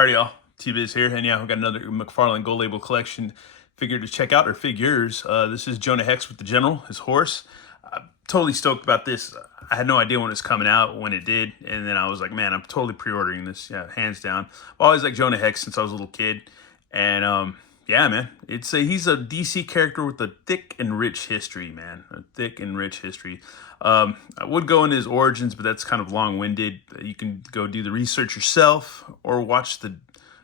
Alright, y'all, T-Biz here, and yeah, we got another Mcfarlane Gold Label collection figure to check out, or figures. This is Jonah Hex with the General, his horse. I'm totally stoked about this. I had no idea when it was coming out, when it did, and then I was like, man, I'm totally pre-ordering this, yeah, hands down. I've always liked Jonah Hex since I was a little kid, and yeah, man, he's a DC character with a thick and rich history, man, a thick and rich history. I would go into his origins, but that's kind of long-winded. You can go do the research yourself or watch the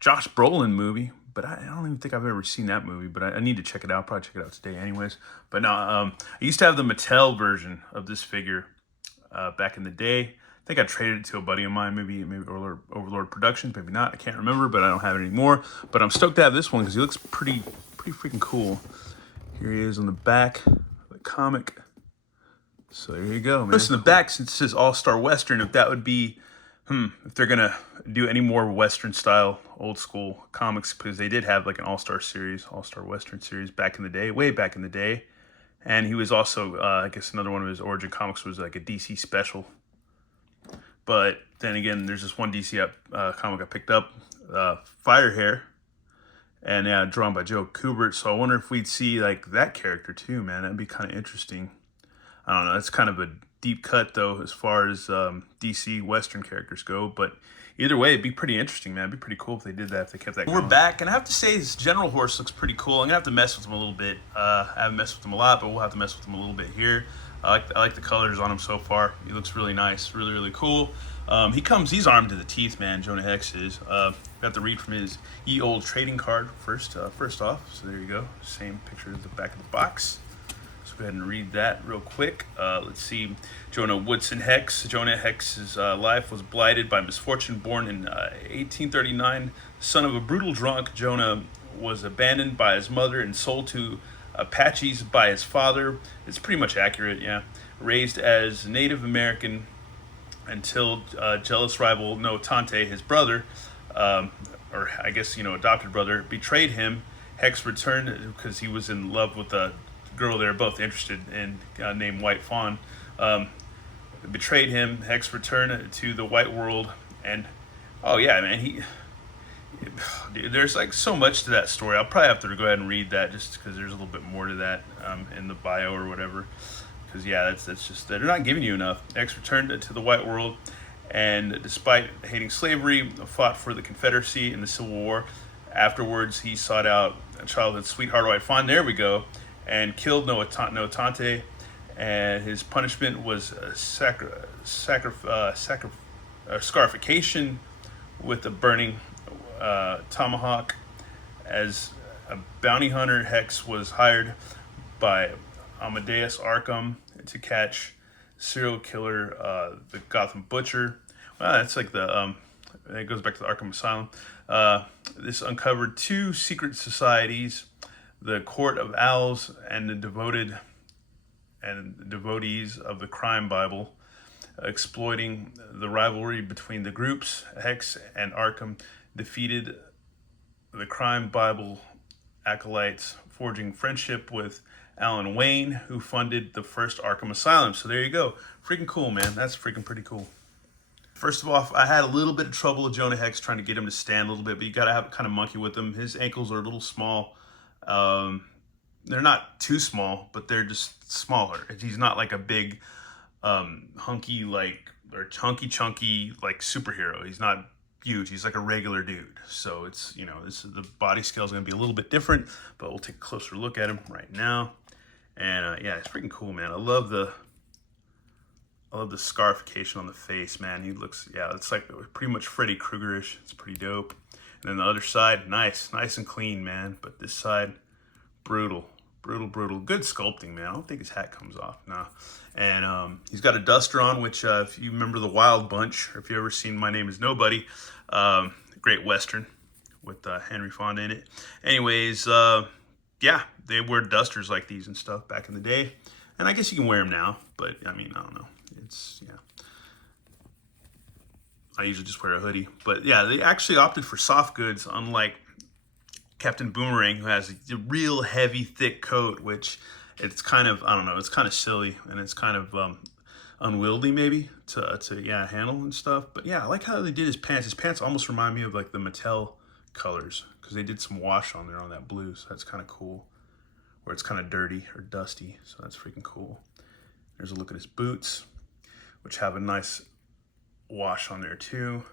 Josh Brolin movie, but I don't even think I've ever seen that movie, but I need to check it out. I'll probably check it out today anyways. But no, I used to have the Mattel version of this figure back in the day. I think I traded it to a buddy of mine, maybe Overlord Productions, maybe not. I can't remember, but I don't have it anymore. But I'm stoked to have this one because he looks pretty freaking cool. Here he is on the back of the comic. So there you go, man. Listen, the back, since it says All-Star Western, if that would be, if they're gonna do any more Western style, old school comics, because they did have like an All-Star series, All-Star Western series back in the day, way back in the day. And he was also, I guess another one of his origin comics was like a DC special. But then again, there's this one DC comic I picked up, Firehair, and yeah, drawn by Joe Kubert. So I wonder if we'd see like that character too, man. That'd be kind of interesting. I don't know. That's kind of a deep cut, though, as far as DC Western characters go. But either way, it'd be pretty interesting, man. It'd be pretty cool if they did that, if they kept that going. We're back, and I have to say this General horse looks pretty cool. I'm going to have to mess with him a little bit. I haven't messed with him a lot, but we'll have to mess with him a little bit here. I like the colors on him so far. He looks really nice, really cool. He's armed to the teeth, man. Jonah Hex is. Got to read from his Ye Old trading card first off. So there you go. Same picture at the back of the box. Go ahead and read that real quick. Let's see. Jonah Woodson Hex. Jonah Hex's life was blighted by misfortune. Born in 1839, son of a brutal drunk, Jonah was abandoned by his mother and sold to Apaches by his father. It's pretty much accurate, yeah. Raised as Native American until jealous rival Noah Tante, his brother, or I guess, adopted brother, betrayed him. Hex returned because he was in love with a girl they were both interested in, named White Fawn. Betrayed him. Hex returned to the white world, and oh yeah, man, dude, there's like so much to that story. I'll probably have to go ahead and read that just because there's a little bit more to that in the bio or whatever. Because yeah, that's just, they're not giving you enough. Hex returned to the white world, and despite hating slavery, fought for the Confederacy in the Civil War. Afterwards, he sought out a childhood sweetheart, White Fawn. There we go. And killed Noah Tante, and his punishment was scarification with a burning tomahawk. As a bounty hunter, Hex was hired by Amadeus Arkham to catch serial killer, the Gotham Butcher. Well, that's like it goes back to the Arkham Asylum. This uncovered two secret societies, the Court of Owls and the devotees of the Crime Bible, exploiting the rivalry between the groups. Hex and Arkham defeated the Crime Bible acolytes, forging friendship with Alan Wayne, who funded the first Arkham Asylum. So there you go. Freaking cool, man. That's freaking pretty cool. First of all, I had a little bit of trouble with Jonah Hex trying to get him to stand a little bit, but you got to have kind of monkey with him. His ankles are a little small. They're not too small, but they're just smaller. He's not like a big, chunky like superhero. He's not huge. He's like a regular dude. So it's, the body scale is going to be a little bit different, but we'll take a closer look at him right now. And yeah, it's freaking cool, man. I love the scarification on the face, man. He looks, yeah, it's like pretty much Freddy Krueger-ish. It's pretty dope. And then the other side, nice and clean, man. But this side, brutal. Good sculpting, man. I don't think his hat comes off, no. And he's got a duster on, which if you remember the Wild Bunch, or if you ever seen My Name Is Nobody, great Western with Henry Fonda in it. Anyways, yeah, they wear dusters like these and stuff back in the day. And I guess you can wear them now, but I mean, I don't know. It's, yeah. I usually just wear a hoodie. But yeah, they actually opted for soft goods, unlike Captain Boomerang, who has a real heavy, thick coat, which it's kind of, I don't know, it's kind of silly, and it's kind of unwieldy maybe to yeah, handle and stuff. But yeah, I like how they did his pants. His pants almost remind me of like the Mattel colors because they did some wash on there on that blue, so that's kind of cool. Where it's kind of dirty or dusty, so that's freaking cool. There's a look at his boots, which have a nice wash on there too.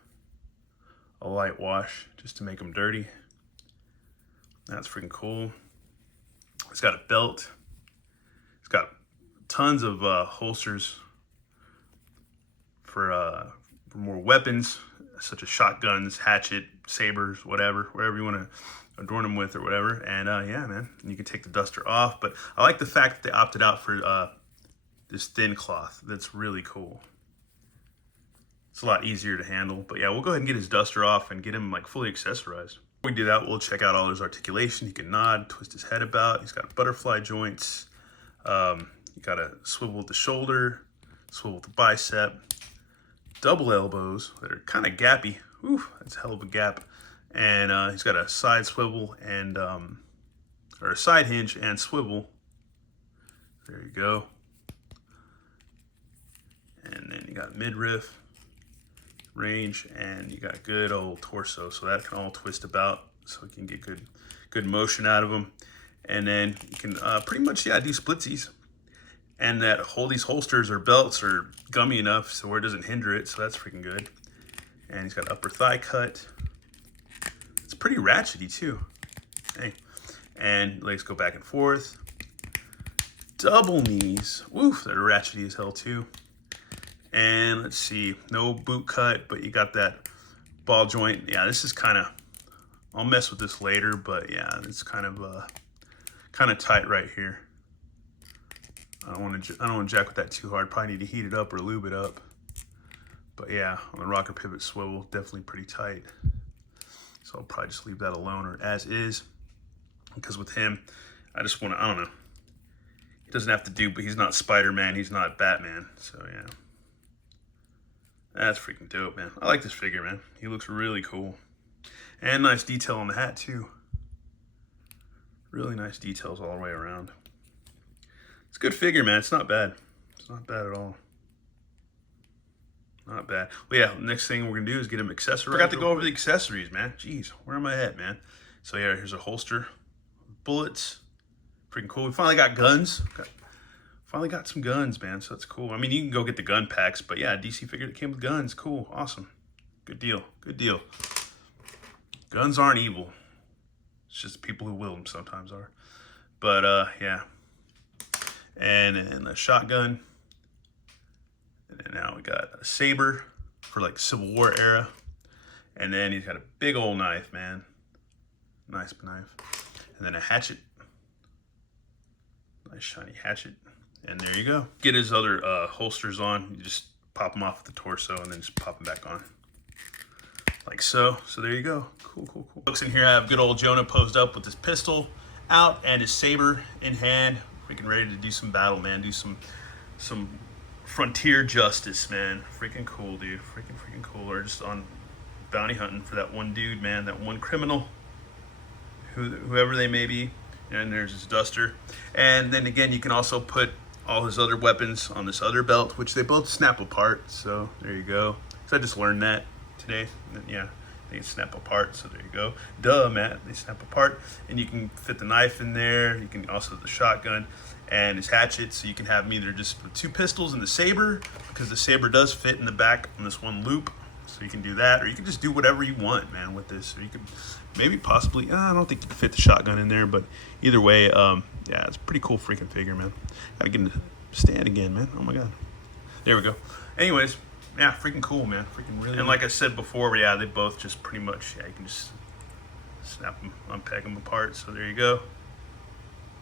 A light wash just to make them dirty. That's freaking cool. It's got a belt. It's got tons of holsters for more weapons, such as shotguns, hatchet, sabers, whatever you want to adorn them with or whatever. And yeah, man, you can take the duster off. But I like the fact that they opted out for this thin cloth. That's really cool. It's a lot easier to handle. But yeah, we'll go ahead and get his duster off and get him like fully accessorized. Before we do that, we'll check out all his articulation. He can nod, twist his head about. He's got butterfly joints. You got a swivel at the shoulder, swivel at the bicep, double elbows that are kind of gappy. Ooh, that's a hell of a gap. And he's got a side swivel and, or a side hinge and swivel. There you go. And then you got midriff, range, and you got good old torso. So that can all twist about, so you can get good motion out of them. And then you can pretty much, yeah, do splitsies. And that these holsters or belts are gummy enough so where it doesn't hinder it, so that's freaking good. And he's got upper thigh cut. It's pretty ratchety too. Hey. And legs go back and forth. Double knees. Woof, they're ratchety as hell too. And let's see, no boot cut, but you got that ball joint. Yeah, this is kind of, I'll mess with this later, but yeah, it's kind of tight right here. I don't want to jack with that too hard. Probably need to heat it up or lube it up. But yeah, on the rocker pivot swivel, definitely pretty tight. So I'll probably just leave that alone or as is. Because with him, I just want to, I don't know. He doesn't have to do, but he's not Spider-Man. He's not Batman. So yeah. That's freaking dope, man. I like this figure, man. He looks really cool. And nice detail on the hat too. Really nice details all the way around. It's a good figure, man. It's not bad. It's not bad at all. Not bad. Well, yeah, next thing we're going to do is get him accessorized. Forgot to go over the accessories, man. Jeez, where am I at, man? So, yeah, here's a holster. Bullets. Freaking cool. We finally got guns. Finally got some guns, man, so that's cool. I mean, you can go get the gun packs, but yeah, DC figure that came with guns. Cool. Awesome. Good deal. Good deal. Guns aren't evil. It's just the people who wield them sometimes are. But, yeah. And a shotgun. And then now we got a saber for like Civil War era. And then he's got a big old knife, man. Nice knife. And then a hatchet. Nice shiny hatchet. And there you go. Get his other holsters on. You just pop them off at the torso and then just pop them back on. Like so. So there you go. Cool, cool, cool. Looks in here, I have good old Jonah posed up with his pistol out and his saber in hand. Freaking ready to do some battle, man. Do some frontier justice, man. Freaking cool, dude. Freaking cool. Or just on bounty hunting for that one dude, man. That one criminal. Whoever they may be. And there's his duster. And then again, you can also put all his other weapons on this other belt, which they both snap apart. So there you go. So I just learned that today. And then, yeah, they snap apart. So there you go. Duh, Matt. They snap apart. And you can fit the knife in there. You can also the shotgun and his hatchet. So you can have them either just with two pistols and the saber, because the saber does fit in the back on this one loop. So you can do that, or you can just do whatever you want, man, with this. Or you could maybe possibly, I don't think you can fit the shotgun in there, but either way, yeah, it's a pretty cool freaking figure, man. Gotta get him to stand again, man. Oh my God. There we go. Anyways, yeah, freaking cool, man. Freaking really. And like I said before, yeah, they both just pretty much, yeah, you can just snap them, unpeg them apart. So there you go.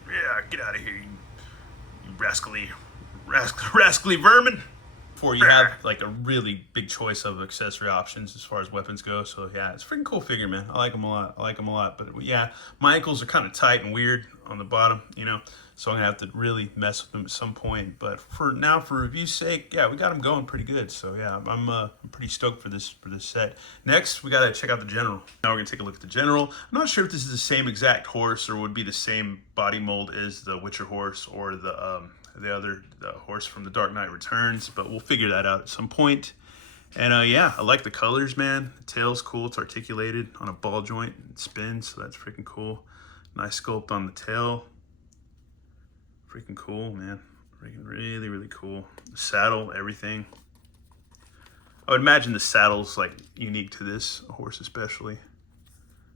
Yeah, get out of here, you rascally vermin. Before you have like a really big choice of accessory options as far as weapons go. So yeah, it's a freaking cool figure, man. I like him a lot. But yeah, my ankles are kind of tight and weird on the bottom, you know, so I'm gonna have to really mess with them at some point. But for now, for review's sake, yeah, we got him going pretty good. So yeah, I'm pretty stoked for this set. Next, we gotta check out the General. Now we're gonna take a look at the General. I'm not sure if this is the same exact horse or would be the same body mold as the Witcher horse or the the horse from The Dark Knight Returns, but we'll figure that out at some point. And yeah, I like the colors, man. The tail's cool. It's articulated on a ball joint. It spins, so that's freaking cool. Nice sculpt on the tail. Freaking cool, man. Freaking really, really cool. The saddle, everything. I would imagine the saddle's like unique to this horse especially.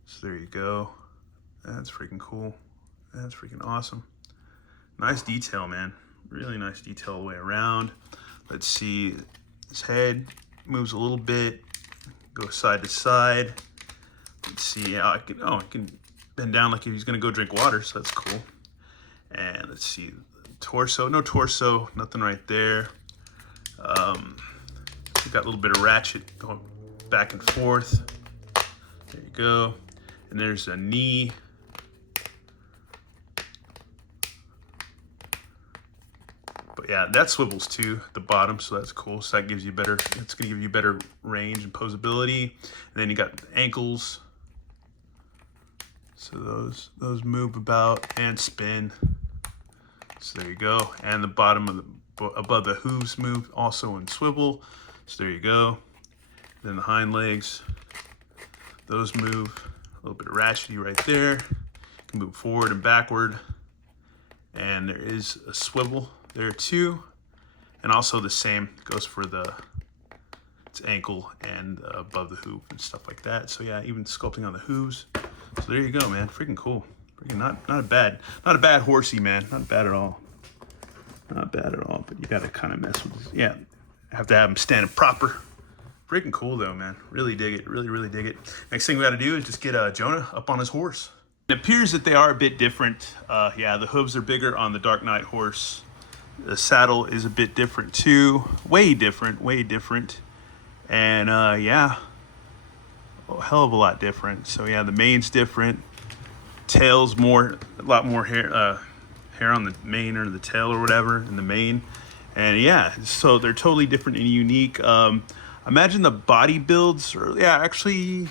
So there you go. That's freaking cool. That's freaking awesome. Nice detail, man. Really nice detail all the way around. Let's see. His head moves a little bit. Go side to side. Let's see. Yeah, I can bend down like if he's gonna go drink water, so that's cool. And let's see. Torso. No torso. Nothing right there. We got a little bit of ratchet going back and forth. There you go. And there's a knee. But yeah, that swivels too at the bottom, so that's cool. So that gives you better, it's gonna give you better range and posability. And then you got ankles. So those move about and spin. So there you go. And the bottom of above the hooves move also and swivel. So there you go. Then the hind legs, those move. A little bit of ratchety right there. You can move forward and backward. And there is a swivel there too. And also the same goes for its ankle and above the hoof and stuff like that. So yeah, even sculpting on the hooves. So there you go, man. Freaking cool. Freaking not a bad horsey, man. Not bad at all. Not bad at all, but you gotta kind of mess with this. Yeah, have to have them standing proper. Freaking cool though, man. Really dig it, really dig it. Next thing we gotta do is just get Jonah up on his horse. It appears that they are a bit different. Yeah, the hooves are bigger on the Dark Knight horse. The saddle is a bit different too. Way different. And yeah, a hell of a lot different. So yeah, the mane's different. Tail's a lot more hair on the mane or the tail or whatever in the mane. And yeah, so they're totally different and unique. Imagine the body builds are, yeah, actually a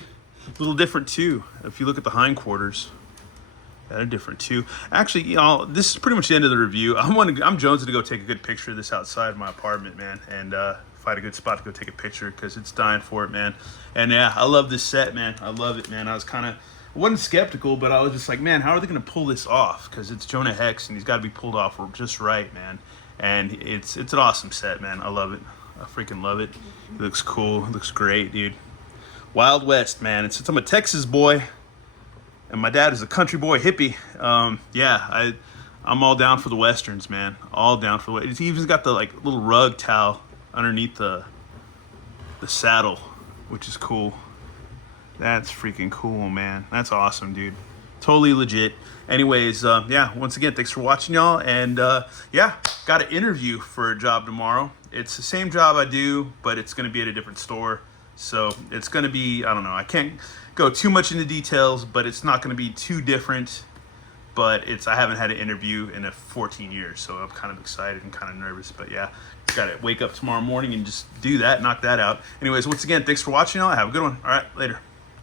little different too. If you look at the hindquarters, they're different too. Actually, you know, this is pretty much the end of the review. I'm jonesing to go take a good picture of this outside my apartment, man, and find a good spot to go take a picture because it's dying for it, man. And yeah, I love this set, man. I love it, man. I wasn't skeptical, but I was just like, man, how are they gonna pull this off? Because it's Jonah Hex, and he's got to be pulled off just right, man. And it's an awesome set, man. I love it. I freaking love it. It looks cool. It looks great, dude. Wild West, man. And since I'm a Texas boy, and my dad is a country boy hippie, yeah, I'm all down for the westerns, man. All down for the. It's even got the like little rug towel underneath the saddle, which is cool. That's freaking cool, man. That's awesome, dude. Totally legit. Anyways, yeah, once again, thanks for watching, y'all. And yeah, got an interview for a job tomorrow. It's the same job I do, but it's going to be at a different store. So it's going to be, I don't know, I can't go too much into details, but it's not going to be too different. But I haven't had an interview in 14 years, so I'm kind of excited and kind of nervous. But yeah, got to wake up tomorrow morning and just do that, knock that out. Anyways, once again, thanks for watching, y'all. Have a good one. All right, later.